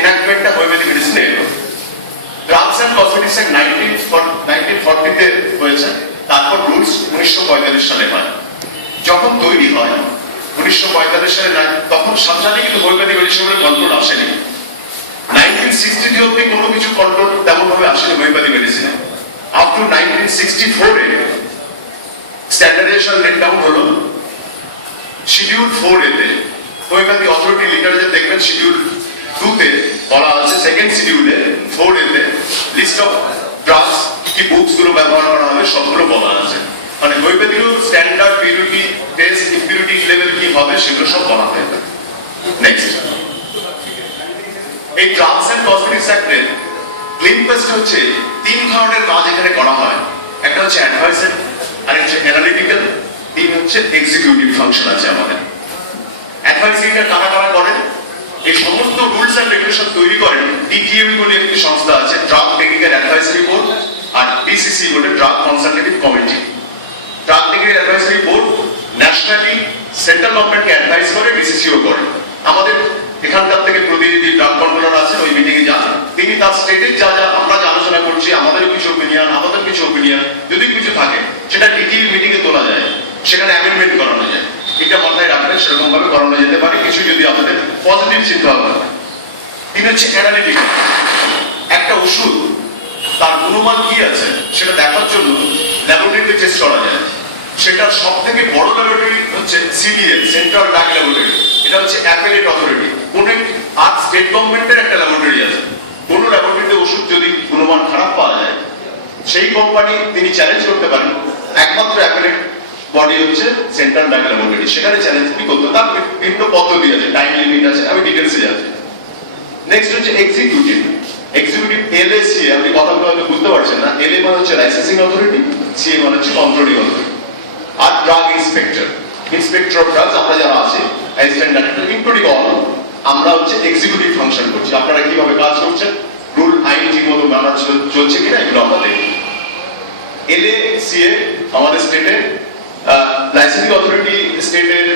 এনাক্টমেন্টটা homeopathy মেডিসিনে এলো। Drugs and cosmetics act 1940 তে হয়েছে, তারপর রুলস 1945 সালে হয়। যখন তৈরি হয় 1945 সালে, তখন সাথে কিন্তু হোমিওপ্যাথি মেডিসিনের কন্ট্রোল আসেনি। 1963 অব্দি কোনো কিছু কন্ট্রোল তেমন ভাবে আসেনি হোমিওপ্যাথি মেডিসিনে। আপ টু 1964 এ স্ট্যান্ডার্ডাইজেশন লেট ডাউন হলো শিডিউল 4 এতে। হোমিওপ্যাথি অথরিটি লিটারেচার দেখবেন শিডিউল 2 তে বলা আছে, সেকেন্ড শিডিউলে 4 এতে লিস্ট অফ ড্রাগস কি বুকস গুলো ব্যবহার করা হবে সবগুলো বলা আছে। মানে হোমিওপ্যাথির standard purity test impurity level কি হবে সেগুলো সব বলা হয়ে থাকে। নেক্সট, এই ড্রাগস এন্ড কসমেটিক্স অ্যাক্টের ক্লিন পেস্ট হচ্ছে 3 ধরনের কাজ এখানে করা হয়। একটা হচ্ছে অ্যাডভাইজারি, আরেকটা হচ্ছে অ্যানালিটিক্যাল, তিন হচ্ছে এক্সিকিউটিভ ফাংশন আছে আমাদের। অ্যাডভাইজারিটা কারা কারা করেন? এই সমস্ত রুলস এন্ড রেগুলেশন তৈরি করেন ডিটিএবি বলে একটি সংস্থা আছে, ড্রাগ টেকনিক্যাল অ্যাডভাইজারি বোর্ড, আর ডিসিসি বলে drug consultative committee. Drug technical advisory board nationally central গভর্নমেন্টকে অ্যাডভাইস করে, ডিসিসিও করে। আমাদের এখানকার থেকে প্রতিনিধি ড্রাগ কন্ট্রোলার আছেন, ওই মিটিং এ যান, তিনি তার স্টেটের যা যা আমরা যে আলোচনা করছি, আমাদেরও কিছু ওপিনিয়ন, আমাদের কিছু ওপিনিয়ন যদি কিছু থাকে সেটা ডিটিএবি মিটিং এ তোলা যায়, সেখানে অ্যামেন্ডমেন্ট করানো যায়। এটা মাথায় রাখলে সেরকম ভাবে করানো যেতে পারে কিছু যদি আমাদের পজিটিভ চিন্তা ভাবনা। তিনি হচ্ছে অ্যানালিটিক্যাল। একটা ওষুধ তার গুণমান কি আছে সেটা দেখার জন্য ল্যাবরেটরিতে টেস্ট করা যায়। সেটার সব থেকে বড় ল্যাবরেটরি হচ্ছে সিডিএল, সেন্ট্রাল ড্রাগ ল্যাবরেটরি। এটা হচ্ছে অ্যাপেলেট অথরিটি। কোন আর স্টেট গভর্নমেন্টের একটা ল্যাবরেটরি আছে। কোন ল্যাবরেটরিতে ওষুধ যদি গুণমান খারাপ পাওয়া যায়, সেই কোম্পানি তিনি চ্যালেঞ্জ করতে পারেন। একমাত্র অ্যাপেলেট বডি হচ্ছে সেন্ট্রাল ড্রাগ ল্যাবরেটরি, সেখানে চ্যালেঞ্জ তিনি করতে, তার বিভিন্ন পদ্ধতি আছে, টাইম লিমিট আছে, আমি ডিটেলসে যাচ্ছি। নেক্সট হচ্ছে এক্সিকিউটিভ। এক্সিকিউটিভ এলএসি, আপনি কথাগুলো হয়তো বুঝতে পারছেন না। এলএ মানে হচ্ছে লাইসেন্সিং অথরিটি, সিএ মানে হচ্ছে কন্ট্রোলিং অথরিটি, আর drug inspector, inspector of drugs আমরা যারা আছি, অ্যাসিস্ট্যান্ট ডাইরেক্টর, ইনক্লুডিং অল, আমরা হচ্ছে এক্সিকিউটিভ ফাংশন করছি। আপনারা কিভাবে কাজ করছেন, রুল আইন ঠিক মতো মানা চলছে কিনা, এগুলো আমরা দেখি। এলএ সিএ আমাদের স্টেটে, লাইসেন্সিং অথরিটি স্টেটের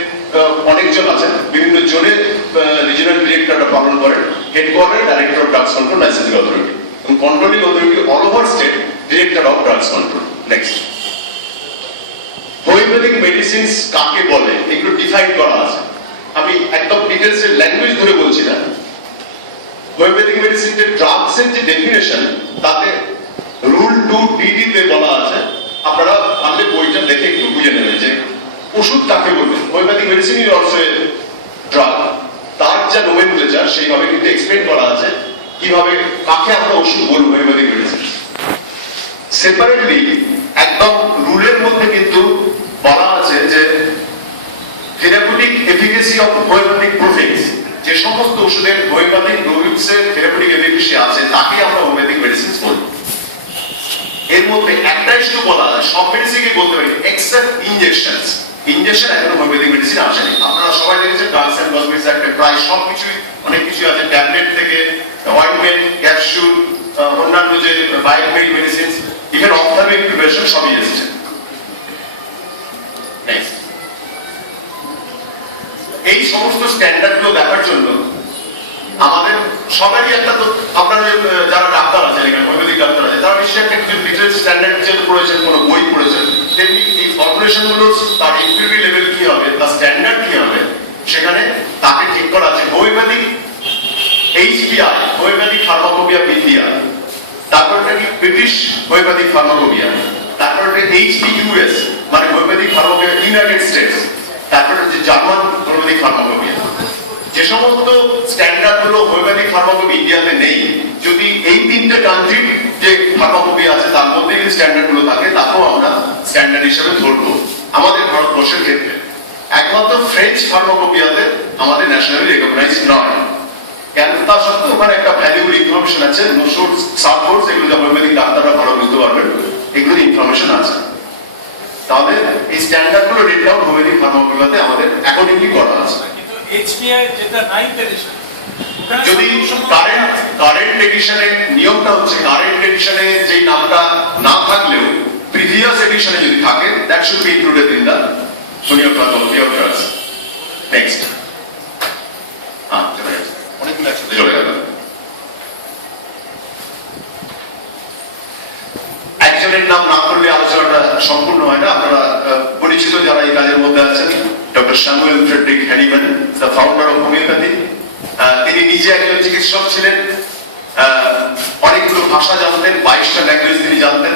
অনেকজন আছেন, বিভিন্ন জোনে রিজিওনাল ডিরেক্টররা পালন করেন, headquarter director of drugs control licensing authority, এবং controlling authority all over state director of drugs control. Next, homeopathic medicines কাকে বলে এগুলো ডিফাইন করা আছে। আমি একদম ডিটেলস এর ল্যাঙ্গুয়েজ ধরে বলছি না। হোমিওপ্যাথিক মেডিসিন যে ড্রাগস এর যে ডেফিনেশন, তাতে রুল 2 ডিডি তে বলা আছে। আপনারা পারলে বইটা দেখে একটু বুঝে নেবেন যে ওষুধ কাকে বলবে। Homeopathic medicine is also a drug, তার যা নোমেনক্লেচার সেইভাবে কিন্তু এক্সপ্লেইন করা আছে কিভাবে কাকে আমরা ওষুধ বলবো হোমিওপ্যাথিক মেডিসিন। সেপারেটলি একদম রুলের মধ্যে কিন্তু বলা আছে যে therapeutic efficacy of homeopathic profits, যে সমস্ত ওষুধের হোমিওপ্যাথিক প্রফিটসের থেরাপিউটিক এফিকেসি আছে তাকে আমরা হোমিওপ্যাথিক মেডিসিন বলবো। এর মধ্যে একটাই শুধু বলা আছে, সব মেডিসিনকে বলতে পারি এক্সেপ্ট ইনজেকশনস। ইনজেকশন এখন হোমিওপ্যাথিক মেডিসিন আসেনি। আপনারা সবাই দেখেছেন ড্রাগস এন্ড কসমেটিক্স অ্যাক্টে প্রায় সবকিছুই, অনেক কিছু আছে, ট্যাবলেট থেকে অয়েন্টমেন্ট, ক্যাপসুল, অন্যান্য যে biomed medicine, even ophthalmic preparation সবই এসেছে। নেক্সট, এই সমস্ত স্ট্যান্ডার্ড গুলো দেখার জন্য আমাদের সবারই একটা, তো আপনারা যারা ডাক্তার আছেন এখানে, হোমিওপ্যাথিক ডাক্তার আছে, তারা নিশ্চয়ই একটা কিছু ডিটেলস স্ট্যান্ডার্ড যেহেতু পড়েছেন, কোনো বই পড়েছেন, তেমনি এই ফর্মুলেশন গুলো তার ইম্পিউরিটি লেভেল কি হবে, তার স্ট্যান্ডার্ড কি হবে, সেখানে তাকে ঠিক করা আছে। Homeopathic HPI, homeopathic pharmacopoeia PPI, তারপরটা কি ব্রিটিশ হোমিওপ্যাথিক ফার্মাকোপিয়া, তারপরটা এইচপিইউএস মানে হোমিওপ্যাথিক ফার্মাকোপিয়া ইউনাইটেড স্টেটস, তারপরে যে জার্মান হোমিওপ্যাথিক ফার্মাকোপিয়া। যে সমস্ত স্ট্যান্ডার্ড গুলো হোমিওপ্যাথিক ফার্মাকোপি ইন্ডিয়াতে নেই, যদি এই তিনটে কান্ট্রির যে ফার্মাকোপি আছে তার মধ্যে যদি স্ট্যান্ডার্ড গুলো থাকে, তাকেও আমরা স্ট্যান্ডার্ড হিসেবে ধরবো আমাদের ভারতবর্ষের ক্ষেত্রে। একমাত্র ফ্রেঞ্চ ফার্মাকোপিয়াতে আমাদের ন্যাশনালি রেকগনাইজ নয়। কেন তা সত্ত্বেও ওখানে একটা ভ্যালুয়েবল ইনফরমেশন আছে, নোশোর্স, সাববোর্ডস, এগুলো যা হোমিওপ্যাথিক ডাক্তাররা ভালো বুঝতে পারবেন, এগুলোর ইনফরমেশন আছে। তাহলে এই স্ট্যান্ডার্ড গুলো রেট ডাউন হোমিওপ্যাথিক ফার্মাকোপিয়াতে আমাদের অ্যাকর্ডিংলি করা আছে। এইচপিআই যেটা 9th এডিশন, যদি কারেন্ট এডিশনে নিয়মটা হচ্ছে কারেন্ট এডিশনে যেই নামটা না থাকলেও প্রিভিয়াস এডিশনে যদি থাকে, that should be included in the homoeopathy of drugs. Next, অনেকগুলো একসাথে চলে গেল। Samuel Friedrich Hahnemann, the founder of homoeopathy. তিনি নিজে একজন চিকিৎসক ছিলেন, অনেকগুলো ভাষা জানতেন, 22টা ল্যাঙ্গুয়েজ তিনি জানতেন,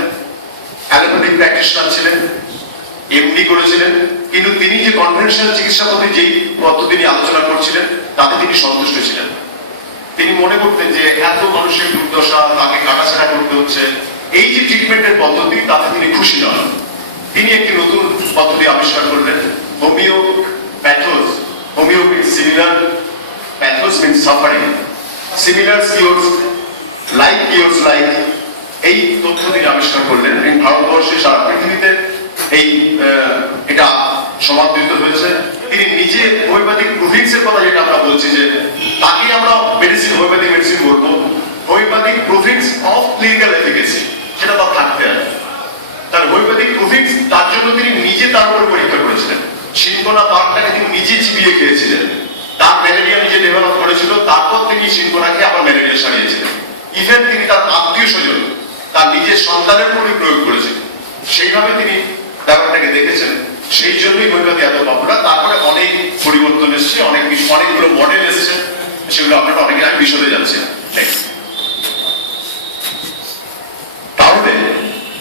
অ্যালোপ্যাথিক প্র্যাকটিশনার ছিলেন, এমডি করেছিলেন। কিন্তু তিনি যে কনভেনশনাল চিকিৎসা পদ্ধতি যেই পদ্ধতি নিয়ে আলোচনা করছিলেন তাতে তিনি সন্তুষ্ট ছিলেন। তিনি মনে করতেন যে এত মানুষের দুর্দশা, তাকে কাটাছাড়া করতে হচ্ছে, এই যে ট্রিটমেন্টের পদ্ধতি তাতে তিনি খুশি নন। তিনি একটি নতুন পদ্ধতি আবিষ্কার করলেন, homeopathos. Homeo means similar, pathos means suffering, similar cures like, cures like. এই তথ্য তিনি আবিষ্কার করলেন। এই ভারতবর্ষে সারা পৃথিবীতে এই এটা সমাদৃত হয়েছে। তিনি নিজে হোমিওপ্যাথিক প্রভিন্সের কথা যেটা আমরা বলছি যে তাকে আমরা মেডিসিন, হোমিওপ্যাথিক মেডিসিন বলবো, homeopathic Province of clinical efficacy, সেটা তার থাকতে হবে। তার হোমিওপ্যাথিক প্রভিন্স, তার জন্য তিনি নিজে তার উপরে পরীক্ষা করেছিলেন। সিনকোনা পার্কটাকে তিনি নিজে চিবিয়ে খেয়েছিলেন। তার ম্যালেরিয়া নিজে ডেভেলপ করেছিল, তারপর তিনি সিনকোনাকে আবার ম্যালেরিয়া সারিয়েছিলেন। ইভেন তিনি তার আত্মীয় স্বজন, তার নিজের সন্তানের উপরই প্রয়োগ করেছিলেন। সেইভাবে তিনি ব্যাপারটাকে দেখেছেন। সেই জন্যই হোমিওপ্যাথি এত পপুলার। তারপরে অনেক পরিবর্তন এসছে, অনেকগুলো মডেল এসছে, সেগুলো আপনারা অনেকে, আমি বিশদে যাচ্ছি না। তাহলে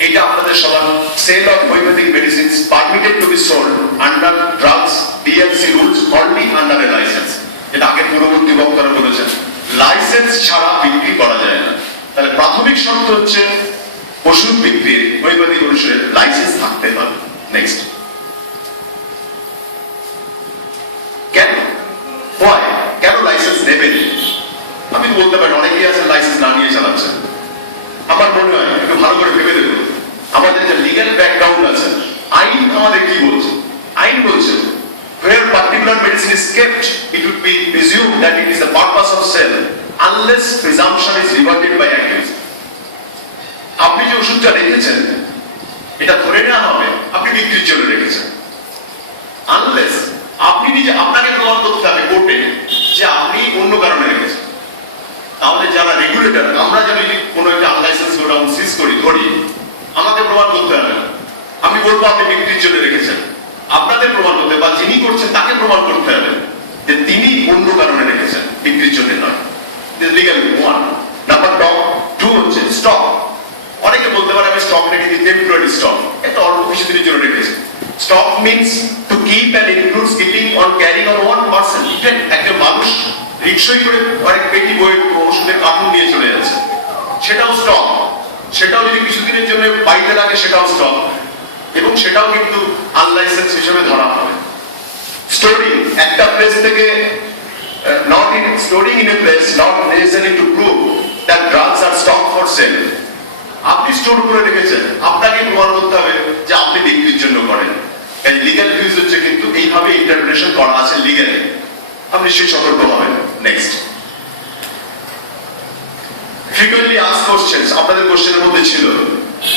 এটা আপনাদের সবার sale of homoeopathic medicines permitted to be sold under drugs DMC rules only under a licence. এটা আগে পূর্ববর্তী বক্তারা বলেছেন, লাইসেন্স ছাড়া বিক্রি করা যায় না। তাহলে প্রাথমিক শর্ত হচ্ছে ওষুধ বিক্রির হোমিওপ্যাথিক ওষুধের লাইসেন্স থাকতে হবে। নেক্সট, কেন কেন লাইসেন্স নেবেন? আমি বলতে পারি অনেকেই আছেন লাইসেন্স না নিয়ে চালাচ্ছেন। আমার মনে হয় একটু ভালো করে ভেবে দেখুন, আমাদের যে লিগ্যাল ব্যাকগ্রাউন্ড আছে, আইন আমাদের কি বলছে? আইন বলছে where particular medicine is kept, it would be presumed that it is the purpose of sale unless presumption is rebutted by accused. আপনি যে ওষুধটা রেখেছেন এটা ধরে নেওয়া হবে আপনি বিক্রির জন্য রেখেছেন, আনলেস আপনি নিজে, আপনাকে প্রমাণ করতে হবে কোর্টে যে আপনি অন্য কারণে রেখেছেন। তাহলে যারা রেগুলেটর, আমরা যদি কোনো একটা আনলাইসেন্স গোডাউন সিজ করি, ধরি, আমাকে প্রমাণ করতে হবে। আমি বলবো আপনি বিক্রির জন্য রেখেছেন, আপনাদের প্রমাণ করতে, বা যিনি করছেন তাকে প্রমাণ করতে হবে যে তিনি অন্য কারণে রেখেছেন, বিক্রির জন্য নয়। Legal one. নাম্বার 2 হচ্ছে স্টক। অনেকে বলতে পারে আমি স্টক রেখেছি, টেম্পোরারি স্টক, এটা অল্প কিছুদিনের জন্য রেখেছি। Stock means to keep and includes keeping on carrying on one person. Even একটা মানুষ রিক্সায় করে অনেক পেটি বই ওষুধের কার্টুন নিয়ে চলে যাচ্ছে, সেটাও স্টক। সেটাও যদি কিছুদিনের জন্য বাড়িতে লাগে সেটাও স্টক, এবং সেটাও কিন্তু আনলাইসেন্স হিসেবে ধরা হবে। স্টোরিং, একটা প্লেস থেকে not in storing in a place not necessary to prove that drugs are stocked for sale. আপনি স্টোর করে রেখেছেন, আপনাকে প্রমাণ করতে হবে যে আপনি বিক্রির জন্য করেন। এই লিগ্যাল ভিউজ হচ্ছে কিন্তু এইভাবে ইন্টারপ্রিটেশন করা আছে লিগ্যালি, আপনি সেই সতর্ক হবেন। নেক্সট, frequently asked questions, আপনাদের কোশ্চেনের মধ্যে ছিল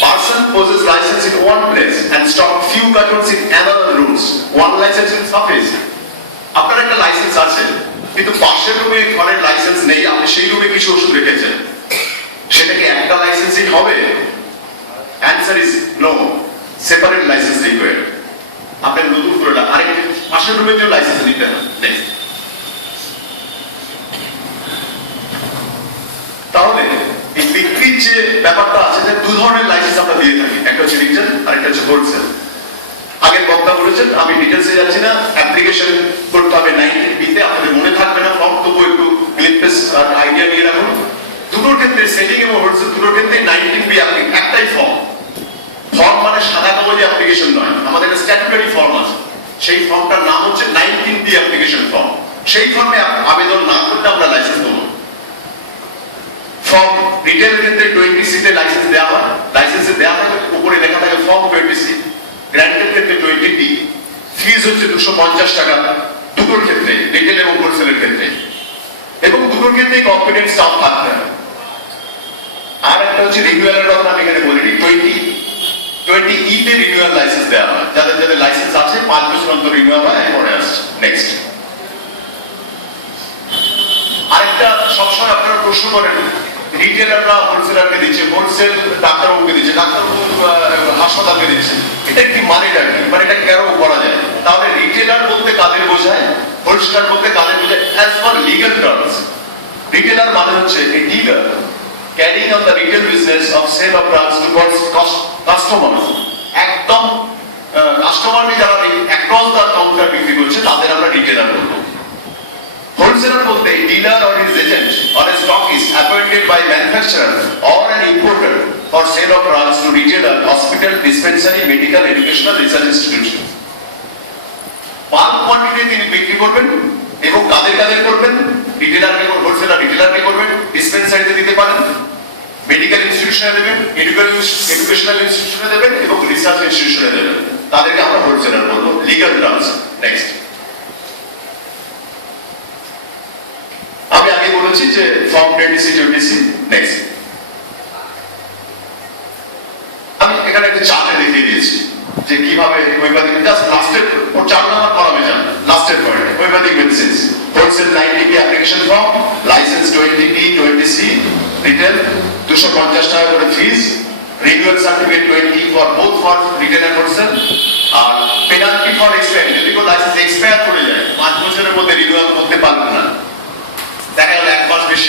person possesses license in one place and stock few cartons in another rooms, one license will suffice. আপনার একটা লাইসেন্স আছে কিন্তু পাশের রুমে ঘরের লাইসেন্স নেই, আপনি সেই রুমে কিছু ওষুধ রেখেছেন, সেটা কি একটা লাইসেন্সই হবে? Answer is no, separate licence required. আপনার নতুন করে আরেক পাশের রুমের জন্য লাইসেন্স নিতে হবে। নেক্সট, তাহলে এই বিক্রির যে ব্যাপারটা আছে, যে দু ধরনের লাইসেন্স আমরা দিয়ে থাকি, একটা হচ্ছে রিটেল আর একটা হচ্ছে হোলসেল। আগের বক্তা বলেছেন, আমি ডিটেলসে যাচ্ছি না। অ্যাপ্লিকেশন করতে হবে 19B তে, আপনাদের মনে থাকবে না ফর্ম, তবু একটু গ্লিপস আর আইডিয়া নিয়ে রাখুন। দুটোর ক্ষেত্রে, সেলিং এবং হোলসেল দুটোর ক্ষেত্রে 19B একটাই ফর্ম। ফর্ম মানে সাদা কাগজে অ্যাপ্লিকেশন নয়, আমাদের একটা স্ট্যাটুটরি ফর্ম আছে, সেই ফর্মটার নাম হচ্ছে 19B অ্যাপ্লিকেশন ফর্ম। সেই ফর্মে আবেদন না করলে আমরা লাইসেন্স দেবো। ফর্ম রিটেলের ক্ষেত্রে 20C তে লাইসেন্স দেওয়া হয়, লাইসেন্সে দেওয়া থাকে উপরে লেখা থাকে ফর্ম 20C। গ্র্যান্টের ক্ষেত্রে 20D, ফিজ হচ্ছে 250 টাকা দুটোর ক্ষেত্রে, রিটেল এবং হোলসেলের ক্ষেত্রে, এবং দুটোর ক্ষেত্রেই কম্পিটেন্ট স্টাফ থাকতে হবে। আর একটা হচ্ছে রিনিউয়ালের কথা আমি এখানে বলিনি, 20E তে রিনিউয়াল লাইসেন্স দেওয়া হয়, যাদের যাদের লাইসেন্স আছে 5 বছর অন্তর রিনিউয়াল হয়, পরে আসছে। নেক্সট, আরেকটা সবসময় আপনারা প্রশ্ন করেন রিটেলাররা হোলসেলারকে দিচ্ছে, হোলসেল ডাক্তারবাবুকে দিচ্ছে, ডাক্তারবাবু হাসপাতালকে দিচ্ছে। এটা কি মানেটা কি, মানে এটা কেন করা যায়? তাহলে রিটেলার বলতে কাদের বোঝায়, হোলসেলার বলতে কাদের বোঝায়? As per legal terms, retailer মানে হচ্ছে a dealer carrying on the retail business of sale of drugs towards customer. একদম কাস্টমারকে যারা অ্যাক্রস দ্য কাউন্টার বিক্রি করছে তাদের আমরা রিটেলার বলবো। Wholesaler বলতে dealer or his agent or a stockist appointed by manufacturer or an importer for sale of drugs to retailer, hospital, dispensary, medical, educational, research institution. Bulk quantity তিনি বিক্রি করবেন এবং কাদের কাদের করবেন? রিটেলারকে, হোলসেলার রিটেলারকে করবেন, ডিসপেন্সারিতে দিতে পারেন, মেডিকেল ইনস্টিটিউশনে দেবেন, এডুকেশনাল ইনস্টিটিউশনে দেবেন এবং রিসার্চ ইনস্টিটিউশনে দেবেন। তাদেরকে আমরা হোলসেলার বলবো। Legal terms. নেক্সট, আমি আগে বলেছি যে ফর্ম 26-26। নেক্সট, আমি এখানে একটা চার্টে দেখিয়ে দিয়েছি যে কিভাবে হোমিওপ্যাথিক, জাস্ট লাস্টের 4 নম্বর কলামে যান, লাস্টের পয়েন্টে homeopathic medicines, wholesale 90 application form, license 20B 20C, retail 250 টাকা করে fees, renewal certificate 20 for both for retail and wholesale, আর পেনাল্টি ফর এক্সপায়ার, যদি কোনো লাইসেন্স এক্সপায়ার করে যায় 5 বছরের মধ্যে রিনিউয়াল করতে পারবেন না, দেখা গেল 1 মাস বেশি